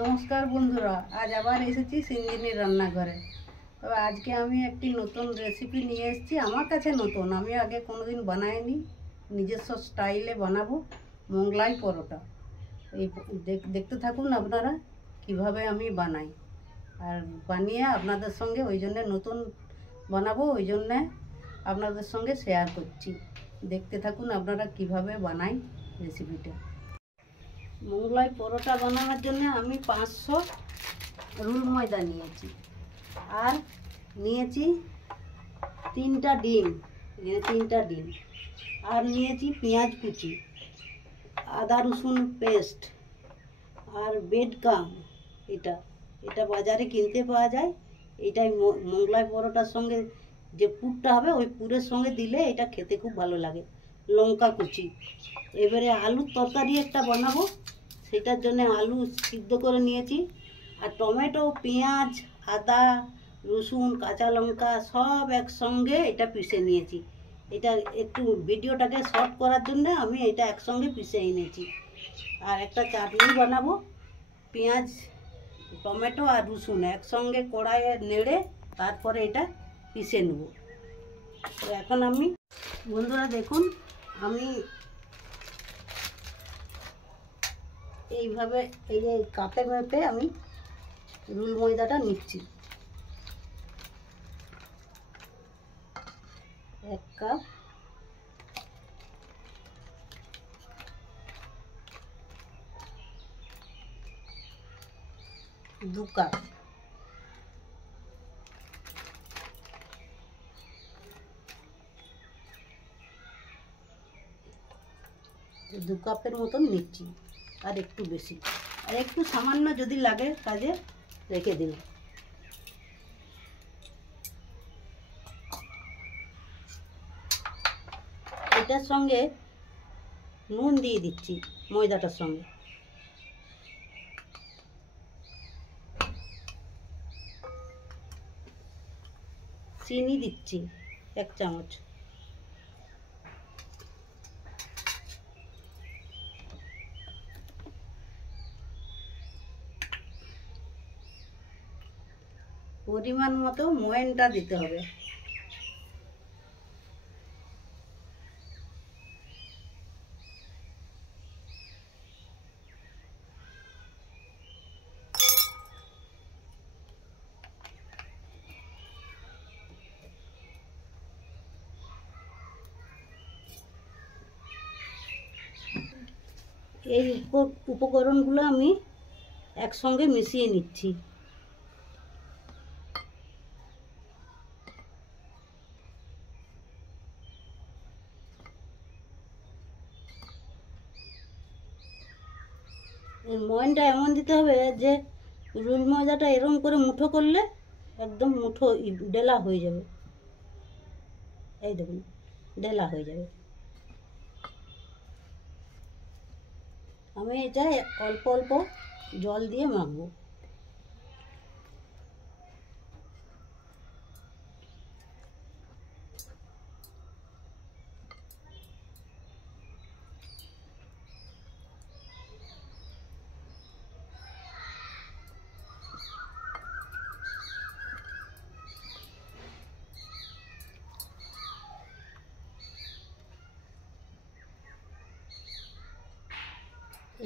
নমস্কার বন্ধুরা, আজ আবার এসেছি সিঙ্গিনীর রান্নাঘরে। তবে আজকে আমি একটি নতুন রেসিপি নিয়ে এসেছি। আমার কাছে নতুন, আমি আগে কোনোদিন বানাইনি। নিজস্ব স্টাইলে বানাবো মোগলাই পরোটা। এই দেখতে থাকুন আপনারা কিভাবে আমি বানাই, আর বানিয়ে আপনাদের সঙ্গে ওই জন্য নতুন বানাবো, ওই জন্যে আপনাদের সঙ্গে শেয়ার করছি। দেখতে থাকুন আপনারা কিভাবে বানাই রেসিপিটা। মোগলাই পরোটা বানানোর জন্য আমি 500 রুল ময়দা নিয়েছি, আর নিয়েছি 3টা ডিম, আর নিয়েছি পেঁয়াজ কুচি, আদা রসুন পেস্ট, আর বেড গাম। এটা বাজারে কিনতে পাওয়া যায়। এটাই মোগলাই পরোটার সঙ্গে যে পুরটা হবে, ওই পুরের সঙ্গে দিলে এটা খেতে খুব ভালো লাগে। লঙ্কা কুচি। এবারে আলুর তরকারি একটা বানাবো, সেটার জন্য আলু সিদ্ধ করে নিয়েছি, আর টমেটো, পেঁয়াজ, আদা রসুন, কাঁচা লঙ্কা সব একসঙ্গে এটা পিষে নিয়েছি। এটা একটু ভিডিওটাকে শর্ট করার জন্য আমি এটা একসঙ্গে পিষে এনেছি। আর একটা চাটনি বানাবো, পেঁয়াজ, টমেটো আর রসুন একসঙ্গে কড়াইয়ে নেড়ে তারপরে এটা পিষে নেব। তো এখন আমি, বন্ধুরা দেখুন, আমি এইভাবে এই যে কাপে মেপে আমি রুল ময়দাটা নিচ্ছি। 1 কাপ, 2 কাপ, 2 কাপের মতন নিচ্ছি, আর একটু বেশি, আর একটু সামান্য যদি লাগে কাজে রেখে দিলাম। এটার সঙ্গে নুন দিয়ে দিচ্ছি, ময়দাটার সঙ্গে চিনি দিচ্ছি 1 চামচ, পরিমাণ মতো ময়নটা দিতে হবে। এই উপকরণগুলো আমি একসঙ্গে মিশিয়ে নিচ্ছি। ময়নটা এমন দিতে হবে যে রুল ময়দাটা এরকম করে মুঠো করলে একদম মুঠো ডেলা হয়ে যাবে। এই দেখুন, ডেলা হয়ে যাবে। আমি এটা অল্প অল্প জল দিয়ে মাখবো।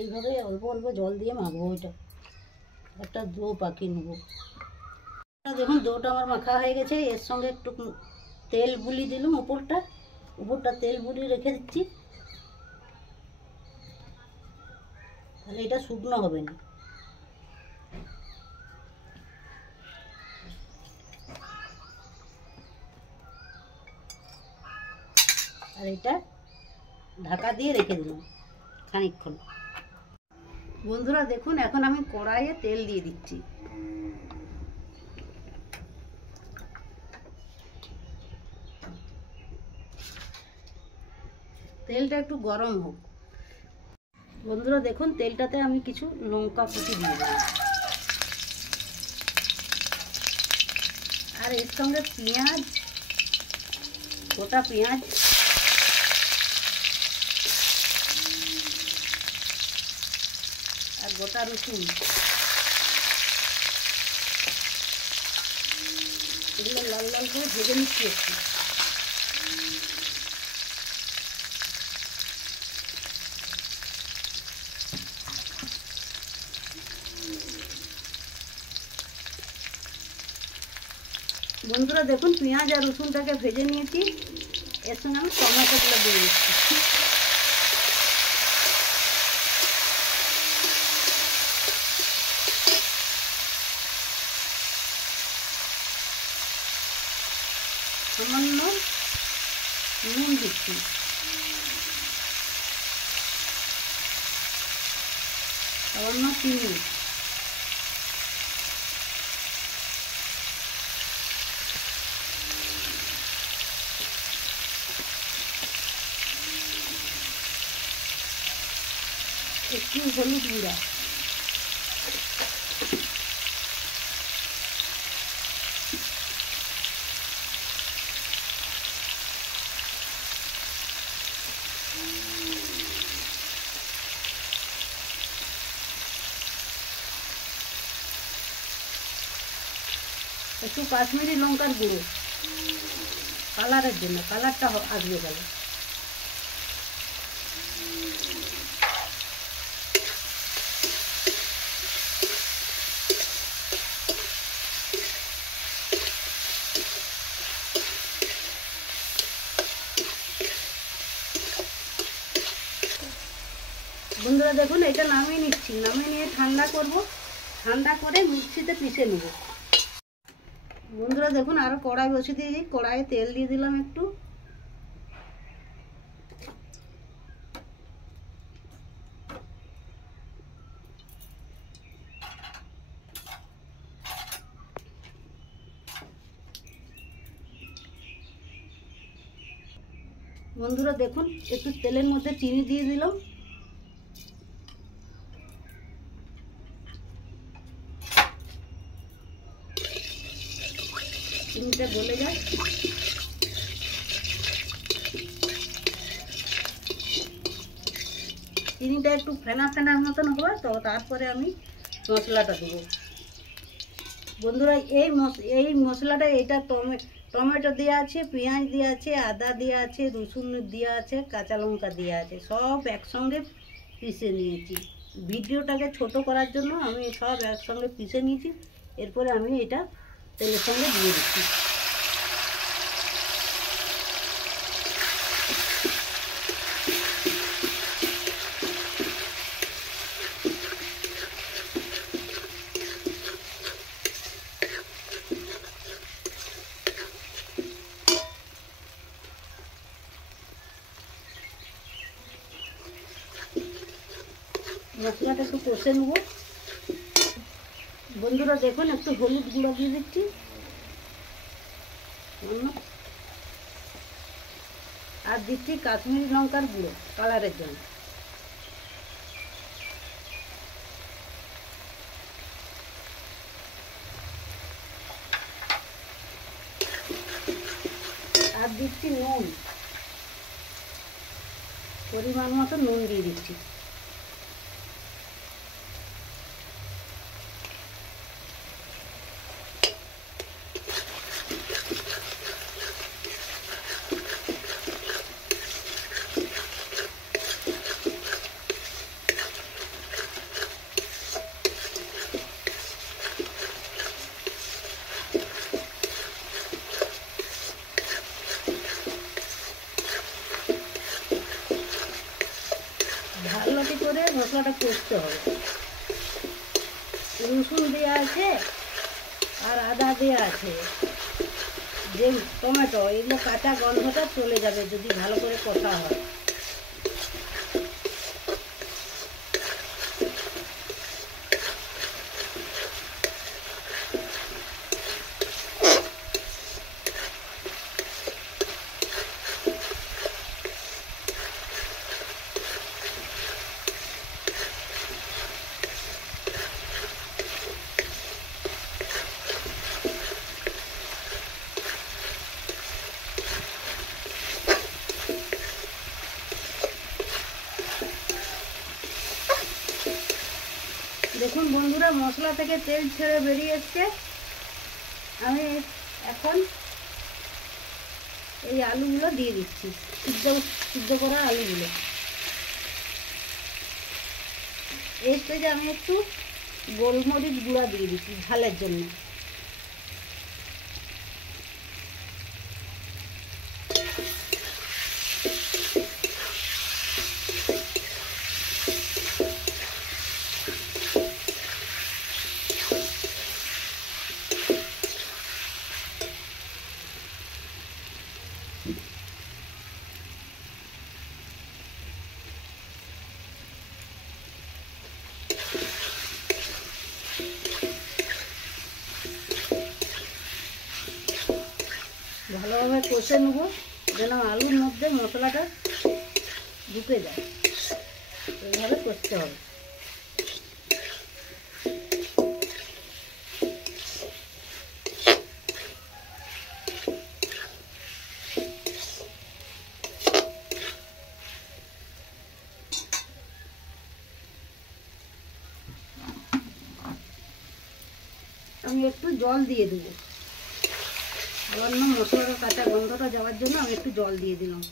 এইভাবে অল্প অল্প জল দিয়ে মাখবো। ওইটা একটা ডো পাকিয়ে নেবো। দেখুন, ডোটা আমার মাখা হয়ে গেছে। এর সঙ্গে একটু তেল বুলিয়ে দিলাম, উপরটা তেল বুলিয়ে রেখে দিচ্ছি, তাহলে এটা শুকনো হবে না। আর এটা ঢাকা দিয়ে রেখে দিলাম খানিকক্ষণ। বন্ধুরা দেখুন, এখন আমি কড়াইয়ে তেল দিয়ে দিচ্ছি। তেলটা একটু গরম হোক। বন্ধুরা দেখুন, তেলটাতে আমি কিছু লঙ্কা কুচি দিয়ে দিলাম, আর এর সঙ্গে পেঁয়াজ, গোটা পেঁয়াজ, আর গোটা রসুন এগুলো লাল লাল করে ভেজে নিচ্ছি একটু। বন্ধুরা দেখুন, পেঁয়াজ আর রসুনটাকে ভেজে নিয়েছি, এর সঙ্গে আমি টমেটোগুলো দিয়ে দিচ্ছি। সামান্য নুন দিচ্ছি, সামান্য চিনি, একটু হলুদ গুঁড়া, একটু কাশ্মীরি লঙ্কার গুঁড়ো, কালারের জন্য, কালারটা আসবে ভালো। বন্ধুরা দেখুন, এটা নামিয়ে নিচ্ছি, নামিয়ে নিয়ে ঠান্ডা করব, ঠান্ডা করে মিক্সিতে পিষে নেব। বন্ধুরা দেখুন, আরও কড়াই বসিয়ে দিয়েছি, কড়াইয়ে তেল দিয়ে দিলাম একটু। বন্ধুরা দেখুন, একটু তেলের মধ্যে চিনি দিয়ে দিলাম। চিনিটা গলে যায়। চিনিটা একটু ফেনা ফেনার মতন হবে, তো তারপরে আমি মশলাটা দেবো। বন্ধুরা এই মশলাটা, এটা টমেটো দেওয়া আছে, পেঁয়াজ দেওয়া আছে, আদা দেওয়া আছে, রসুন দেওয়া আছে, কাঁচা লঙ্কা দেওয়া আছে, সব একসঙ্গে পিষে নিয়েছি। ভিডিওটাকে ছোট করার জন্য আমি সব একসঙ্গে পিষে নিয়েছি। এরপরে আমি এটা তেলের সঙ্গে দিয়ে দিচ্ছি। মশলাটা একটু কষে নেব। বন্ধুরা দেখুন, একটু হলুদ গুঁড়ো দিয়ে দিচ্ছি, আর দিচ্ছি কাশ্মীরি লঙ্কার গুঁড়ো কালারের জন্য। আর দিচ্ছি নুন, পরিমাণ মতো নুন দিয়ে দিচ্ছি। ভালো করে মশলাটা কষতে হবে। রসুন দেওয়া আছে আর আদা দেওয়া আছে, যে টমেটো, এগুলো কাঁচা গন্ধটা চলে যাবে যদি ভালো করে কষা হয়। দেখুন বন্ধুরা, মশলা থেকে তেল ছেড়ে বেরিয়ে এসছে। আমি এখন এই আলুগুলো দিয়ে দিচ্ছি, সিদ্ধ করা আলুগুলো। এই স্টেজে আমি একটু গোলমরিচ গুঁড়া দিয়ে দিচ্ছি ঝালের জন্য। ভালোভাবে কষে নেব যেন আলুর মধ্যে মশলাটা ঢুকে যায়, এইভাবে কষতে হবে। আমি একটু জল দিয়ে দেবো, সামান্য মশলার কাঁচা গন্ধটা যাওয়ার জন্য আমি একটু জল দিয়ে দিলাম।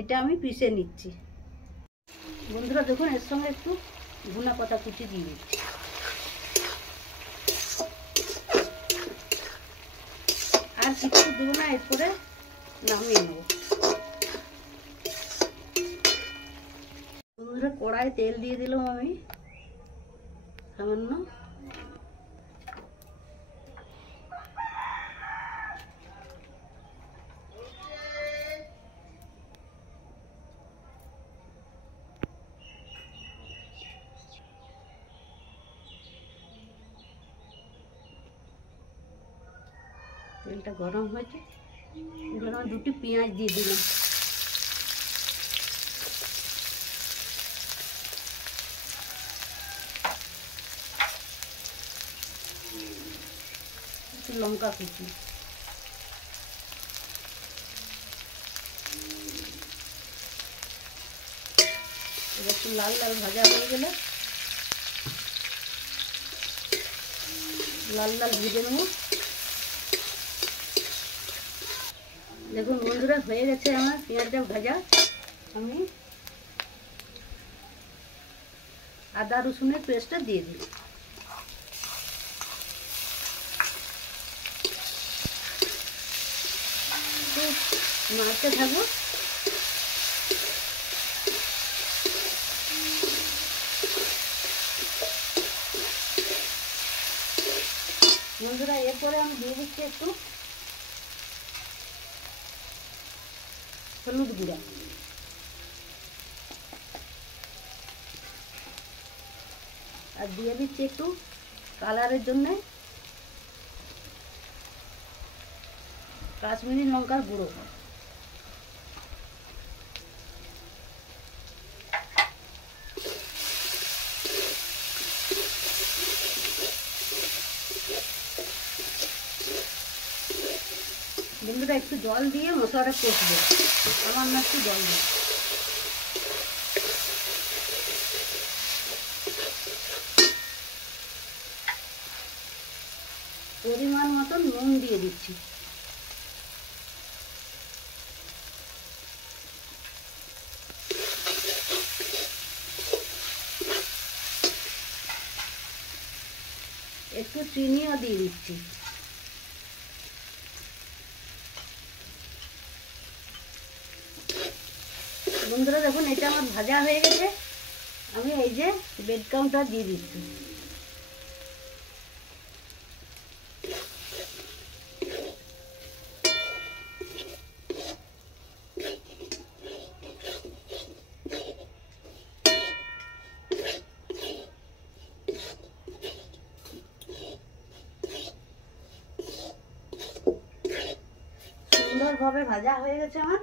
এটা আমি পিষে নিচ্ছি। বন্ধুরা দেখুন, এর সঙ্গে একটু ধনে পাতা কুচি দিয়ে দিচ্ছি। আর কিছু দেবো না, এরপরে নামিয়ে নেব। বন্ধুরা কড়াই তেল দিয়ে দিলাম আমি সামান্য। তেলটা গরম হয়েছে, এখানে আমি দুটি পেঁয়াজ দিয়ে দিলাম। একটু লঙ্কা কুচি, এবার একটু লাল লাল ভাজা হয়ে গেলে লাল লাল ভেজে নেব। দেখুন বন্ধুরা, হয়ে গেছে আমার পেঁয়াজটা ভাজা। আমি আদা রসুনের পেস্টটা দিয়ে দিই। নাড়তে থাকবো। বন্ধুরা এরপরে আমি দিয়ে দিচ্ছি একটু হলুদ গুঁড়া, আর দিয়ে দিচ্ছি একটু কালারের জন্য কাশ্মীরি লঙ্কার গুঁড়ো। বন্ধুরা একটু জল দিয়ে মশলাটা কষবো, সামান্য একটু জল দেব। পরিমাণ মতন নুন দিয়ে দিচ্ছি। একটু চিনিও দিয়ে দিচ্ছি। বন্ধুরা দেখুন, এটা আমার ভাজা হয়ে গেছে। আমি এই যে ব্রেড ক্রাম্বটা দিয়ে দিচ্ছি। সুন্দরভাবে ভাজা হয়ে গেছে আমার।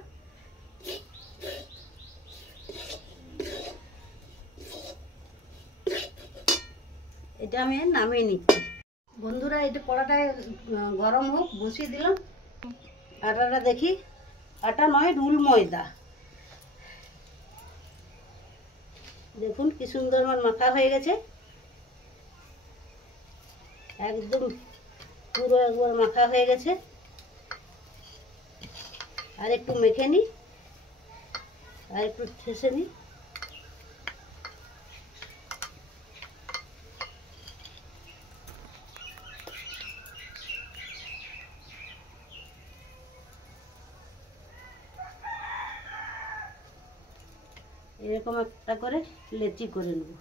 এটা আমি নামিয়ে নিচ্ছি। বন্ধুরা এটা কড়াটায় গরম হোক বসিয়ে দিলাম। আটাটা দেখি, আটা নয় রুল ময়দা। দেখুন কি সুন্দর আমার মাখা হয়ে গেছে, একদম পুরো একবার মাখা হয়ে গেছে। আর একটু মেখে নিই, আর একটু ঠেসে নিই। এরকম একটা করে লেচি করে নেব।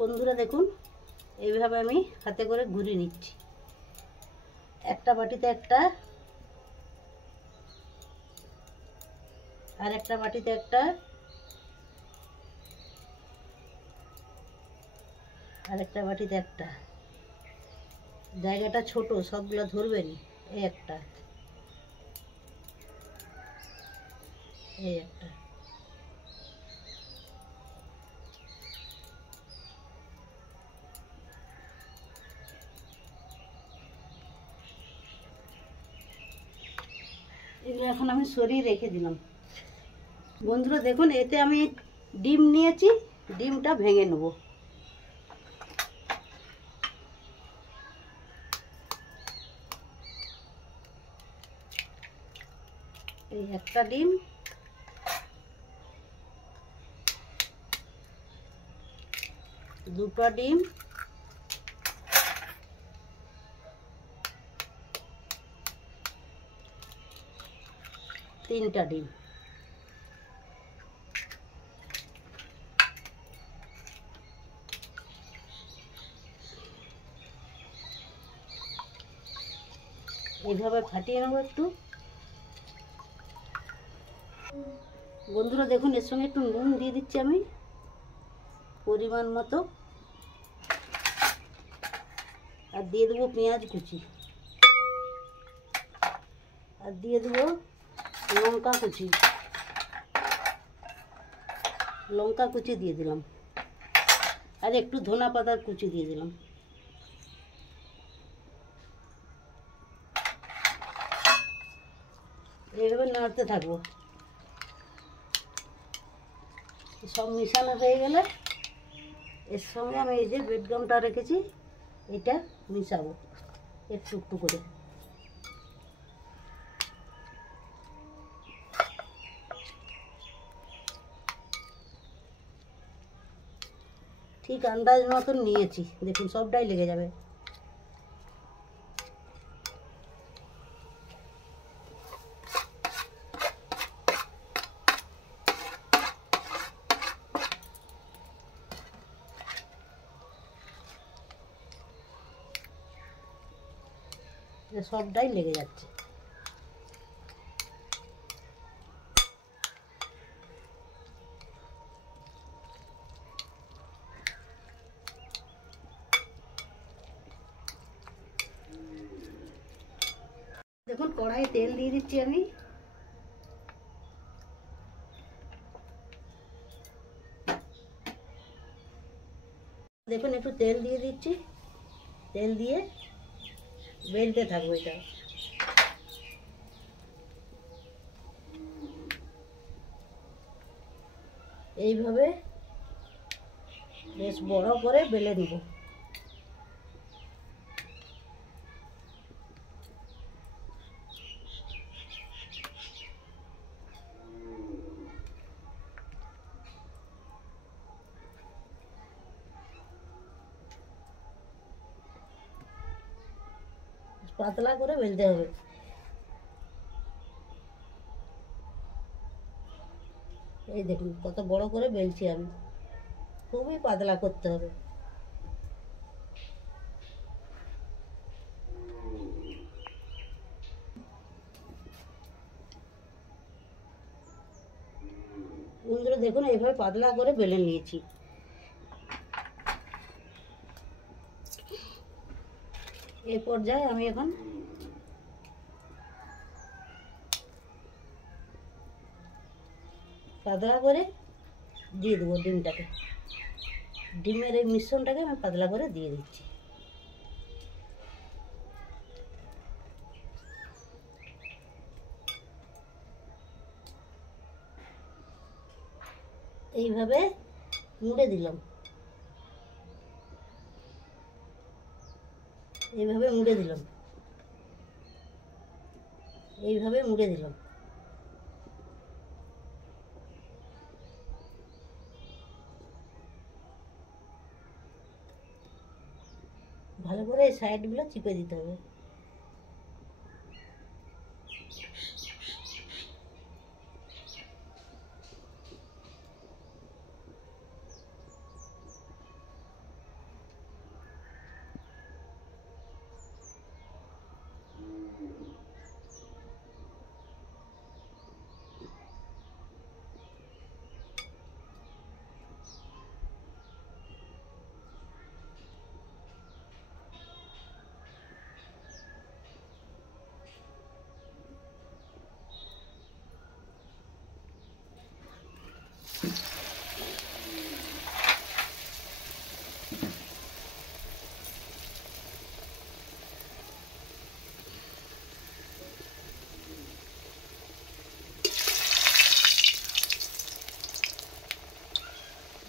বন্ধুরা দেখুন, এইভাবে আমি হাতে করে ঘুরিয়ে নিচ্ছি। একটা বাটিতে একটা, আর একটা বাটিতে একটা, আর একটা বাটিতে একটা। জায়গাটা ছোট, সবগুলো ধরবেন। এই একটা, এই একটা। এগুলো এখন আমি সরিয়ে রেখে দিলাম। বন্ধুরা দেখুন, এতে আমি ডিম নিয়েছি, ডিমটা ভেঙে নেব। এই একটা ডিম, দুটো ডিম, তিনটা ডিম। এইভাবে ফাটিয়ে নেবো একটু। বন্ধুরা দেখুন, এর সঙ্গে একটু নুন দিয়ে দিচ্ছি আমি পরিমাণ মতো, আর দিয়ে দেবো পেঁয়াজ কুচি, আর দিয়ে দেবো লঙ্কা কুচি। লঙ্কা কুচি দিয়ে দিলাম, আর একটু ধনা পাতার কুচি দিয়ে দিলাম। এইভাবে নাড়তে থাকবো। সব মিশানো হয়ে গেলে এর সঙ্গে আমি এই যে বেডগামটা রেখেছি এটা মিশাবো একটু একটু করে। ঠিক আন্দাজ মতন নিয়েছি, দেখুন সবটাই লেগে যাবে। সবটাই লেগে যাচ্ছে। দেখুন কড়াই তেল দিয়ে দিচ্ছি আমি। দেখুন একটু তেল দিয়ে দিচ্ছি, তেল দিয়ে বেলতে থাকবো এটা। এইভাবে বেশ বড় করে বেলে নিব। পাতলা করে বেলতে হবে। এই দেখুন কত বড় করে বেলছি আমি, খুবই পাতলা করতে হবে। দেখুন এইভাবে পাতলা করে বেলে নিয়েছি। এই পর্যায়ে আমি এখন পাতলা করে দিয়ে দেবো ডিমটাকে। ডিমের এই মিশ্রণটাকে আমি পাতলা করে দিয়ে দিচ্ছি। এইভাবে মুড়ে দিলাম, এইভাবে মুড়ে দিলাম, এইভাবে মুড়ে দিলাম। ভালো করে এই সাইডগুলো চিপে দিতে হবে।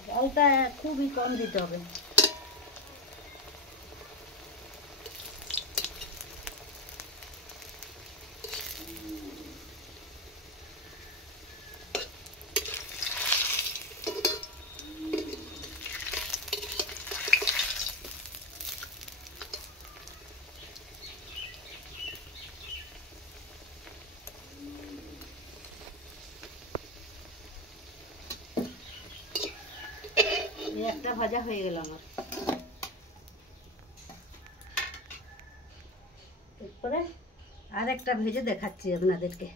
জলটা খুবই কম দিতে হবে। একটা ভাজা হয়ে গেল আমার। এরপরে আর একটা ভেজে দেখাচ্ছি আপনাদেরকে।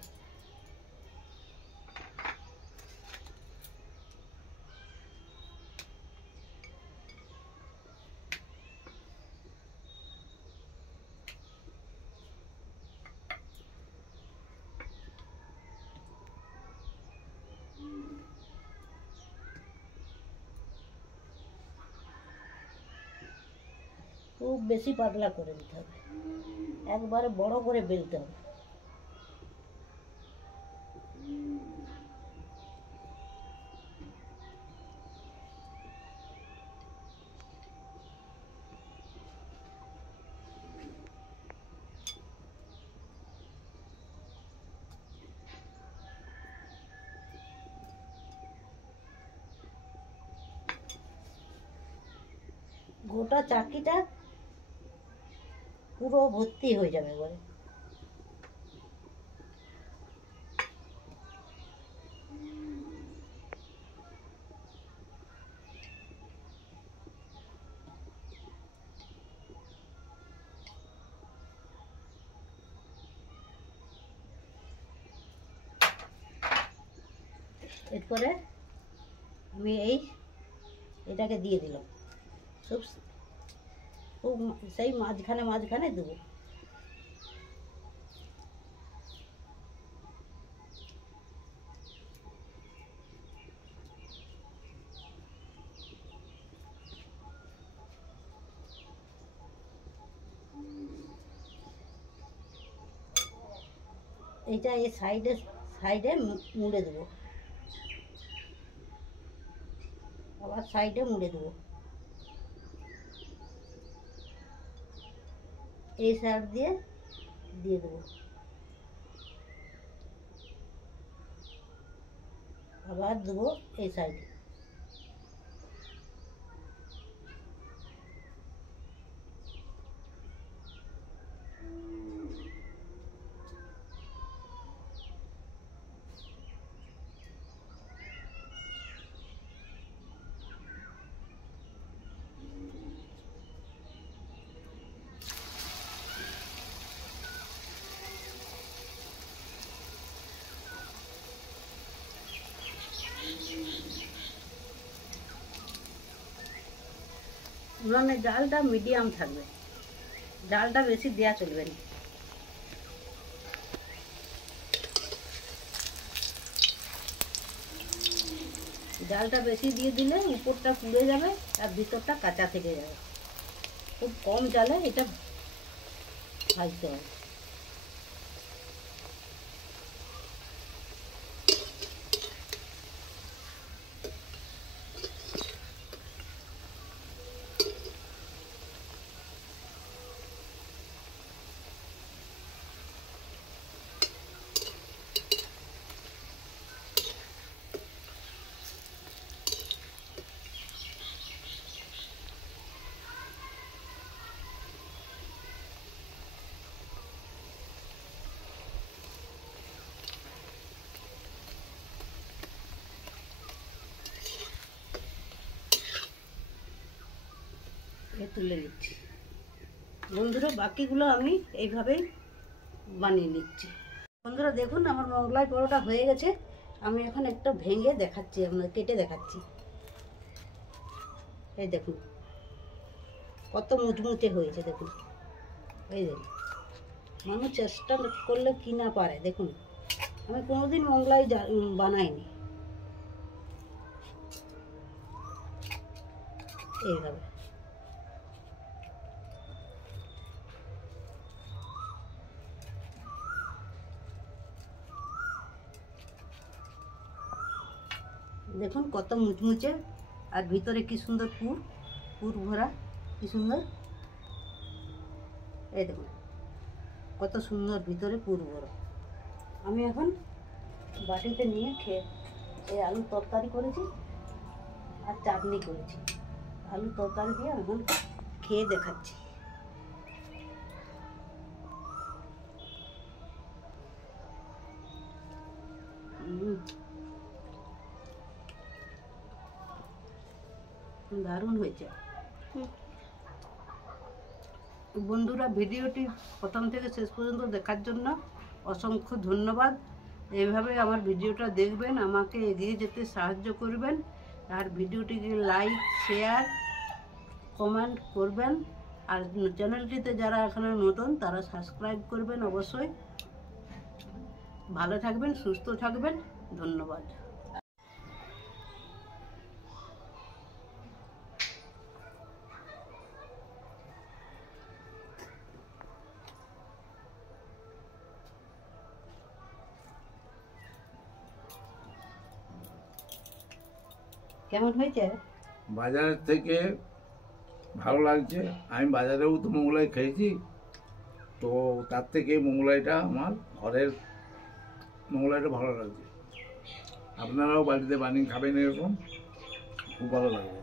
খুব বেশি পাতলা করে দিতে হবে, একবারে বড় করে বেলতে হবে। গোটা চাকিটা পুরো ভর্তি হয়ে যাবে এবারে। এরপরে আমি এটাকে দিয়ে দিলাম, সব খুব সেই মাঝখানে দেবো। এটা এই সাইডে মুড়ে দেবো, আবার সাইডে মুড়ে দেবো। এই সাইড দিয়ে দেবো, আবার দেবো এই সাইডে। উনানের জালটা মিডিয়াম থাকবে, জালটা বেশি দেওয়া চলবে না। জালটা বেশি দিয়ে দিলে উপরটা পুড়ে যাবে আর ভিতরটা কাঁচা থেকে যাবে। খুব কম জালে এটা ভাজতে হবে। তুলে নিচ্ছি বন্ধুরা, বাকিগুলো আমি এইভাবেই বানিয়ে নিচ্ছি। বন্ধুরা দেখুন আমার মোগলাই পরোটা হয়ে গেছে। আমি এখন একটা ভেঙে দেখাচ্ছি, আপনাদের কেটে দেখাচ্ছি। এই দেখুন কত মুচমুচে হয়েছে, দেখুন এই দেখুন। মানুষ চেষ্টা করলে কি না পারে। দেখুন আমি কোনোদিন মোগলাই বানাইনি এইভাবে। দেখুন কত মুচমুচে আর ভিতরে কি সুন্দর পুর ভরা, কি সুন্দর। এই দেখুন কত সুন্দর ভিতরে পুর ভরা। আমি এখন বাটিতে নিয়ে খেয়ে, এই আলুর তরকারি করেছি আর চাটনি করেছি। আলুর তরকারি দিয়ে এখন খেয়ে দেখাচ্ছি। দারুণ হয়েছে। বন্ধুরা ভিডিওটি প্রথম থেকে শেষ পর্যন্ত দেখার জন্য অসংখ্য ধন্যবাদ। এইভাবে আমার ভিডিওটা দেখবেন, আমাকে এগিয়ে যেতে সাহায্য করবেন। আর ভিডিওটিকে লাইক, শেয়ার, কমেন্ট করবেন। আর চ্যানেলটিতে যারা এখানে নতুন তারা সাবস্ক্রাইব করবেন অবশ্যই। ভালো থাকবেন, সুস্থ থাকবেন। ধন্যবাদ। কেমন হয়েছে? বাজারের থেকে ভালো লাগছে। আমি বাজারেও তো মোগলাই খেয়েছি, তো তার থেকে মোগলাইটা আমার ঘরের মোগলাইটা ভালো লাগছে। আপনারাও বাড়িতে বানিয়ে খাবেন, এরকম খুব ভালো লাগবে।